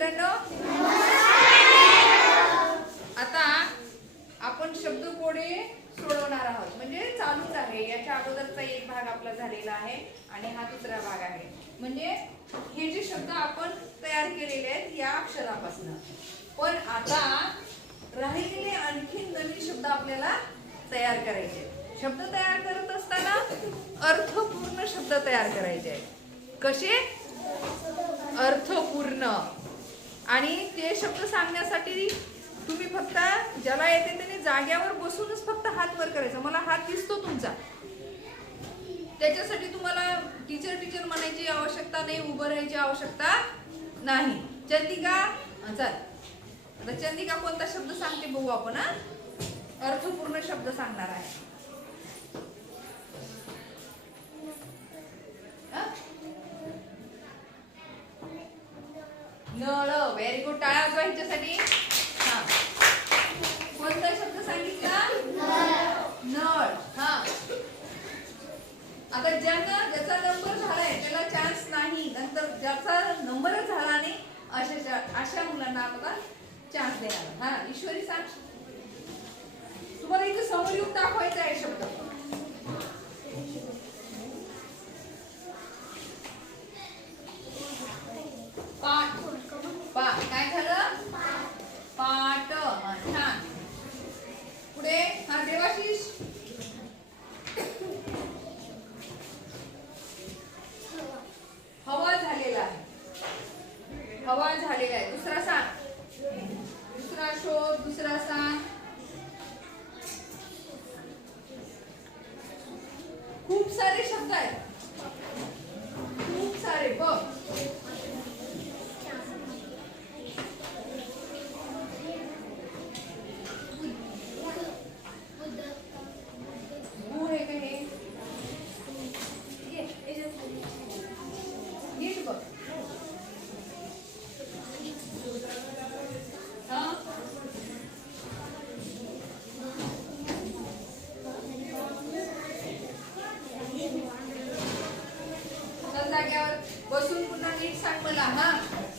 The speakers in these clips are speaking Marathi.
मित्रांनो? आता आपण शब्द कोडे सोडवणार आहोत. म्हणजे चालूच आहे. याच्या अगोदरचा एक भाग आपला झालेला आहे आणि हा दुसरा भाग आहे. म्हणजे हे जे शब्द आपण तयार केलेले आहेत या अक्षरापासून. पण आता राहिलेले आणखीन नवीन शब्द आपल्याला तयार करायचे आहेत. शब्द तयार करत असताना अर्थपूर्ण शब्द तयार करायचे आहेत. कसे? अर्थपूर्ण. आणि ते शब्द सांगण्यासाठी तुम्ही फक्त ज्याला येते त्याने जाग्यावर बसूनच फक्त हात वर करायचा. मला हात दिसतो तुमचा. त्याच्यासाठी तुम्हाला टीचर टीचर म्हणायची आवश्यकता नाही उभं राहायची आवश्यकता नाही. चंदिका चल. आता चंदिका कोणता शब्द सांगते बघू आपण हा? अर्थपूर्ण शब्द सांगणार आहे. नळ व्हेरी गुड टाळा वाजवा ह्याच्यासाठी. हा. कोणता शब्द सांगितला? नळ. हा. आता ज्यांना ज्याचा नंबर झालाय त्याला चान्स नाही. नंतर ज्याचा नंबरच झाला नाही अशा अशा मुलांना आपला चान्स देणार हा ईश्वरी सांग. तुम्हाला इथे समोर येऊन दाखवायचा आहे शब्द पाठ पा काय झालं पाट हा, छान पुढे हा देवाशीष हवा झालेला आहे हवा झालेला आहे. दुसरा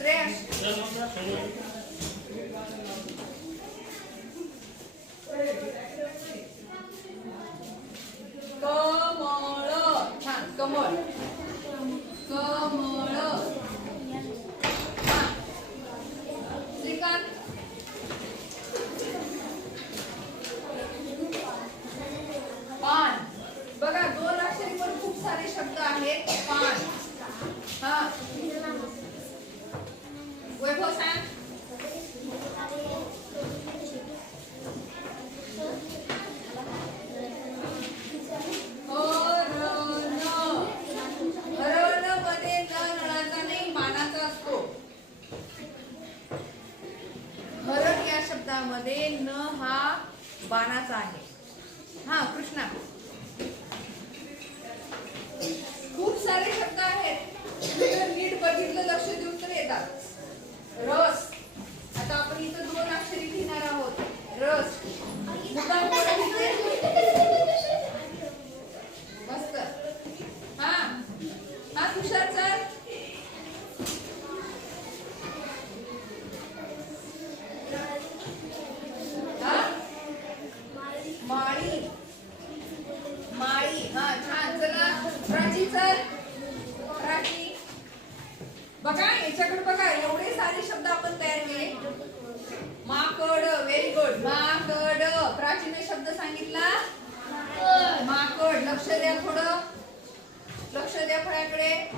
Tres. Cómodo. Cómodo. Cómodo. वैभव सांग हरणमध्ये न हरण या शब्दामध्ये न हा बाणाचा आहे हा कृष्णा खूप सारे शब्द आहेत. नीट बघितलं लक्ष देऊन तर येतात. Rosa. लक्ष द्या थोडं. लक्ष द्या फळ्याकडे.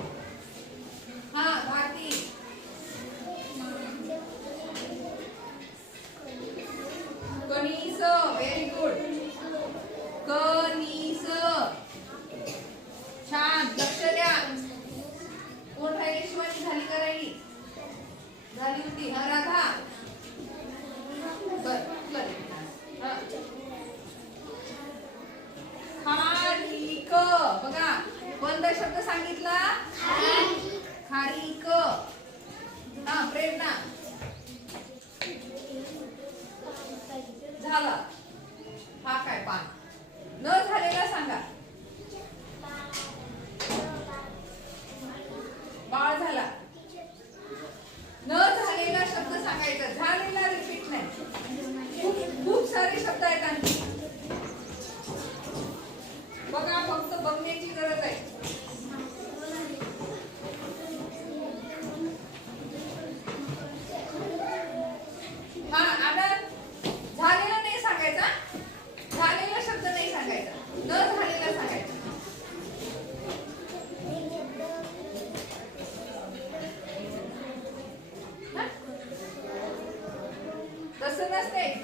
पाला हा काय पान? न झालेला सांगा. बाळ झाला. न झालेला शब्द सांगायचा. झालेला रिपीट नाही. खूप सारे शब्द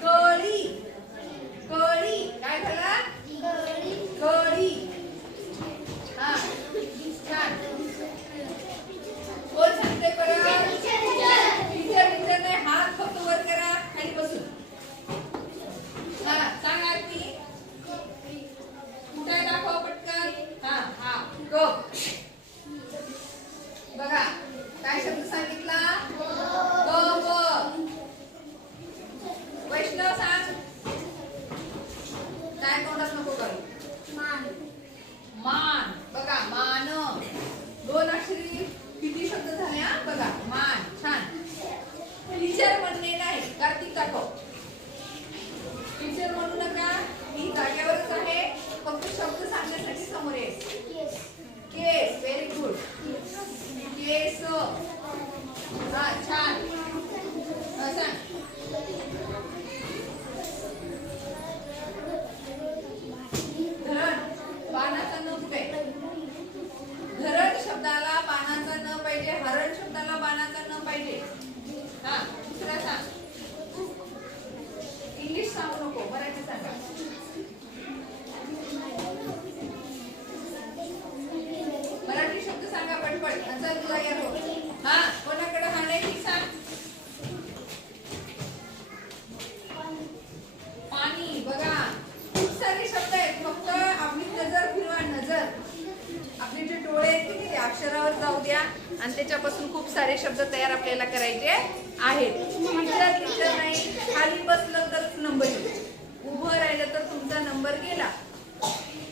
蛤蜊，蛤蜊 hermano. सारे शब्द तयार आपल्याला करायचे आहेत. नाही खाली बसलं तर नंबर येईल. उभं राहिलं तर तुमचा नंबर गेला.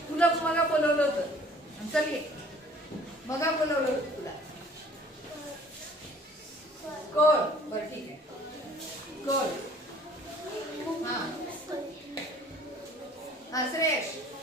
तुला मला बोलवलं होतं? चल ये. मगा बोलवलं होतं तुला. कळ. बर ठीक आहे. कळ. हां. हा श्रेष्ठ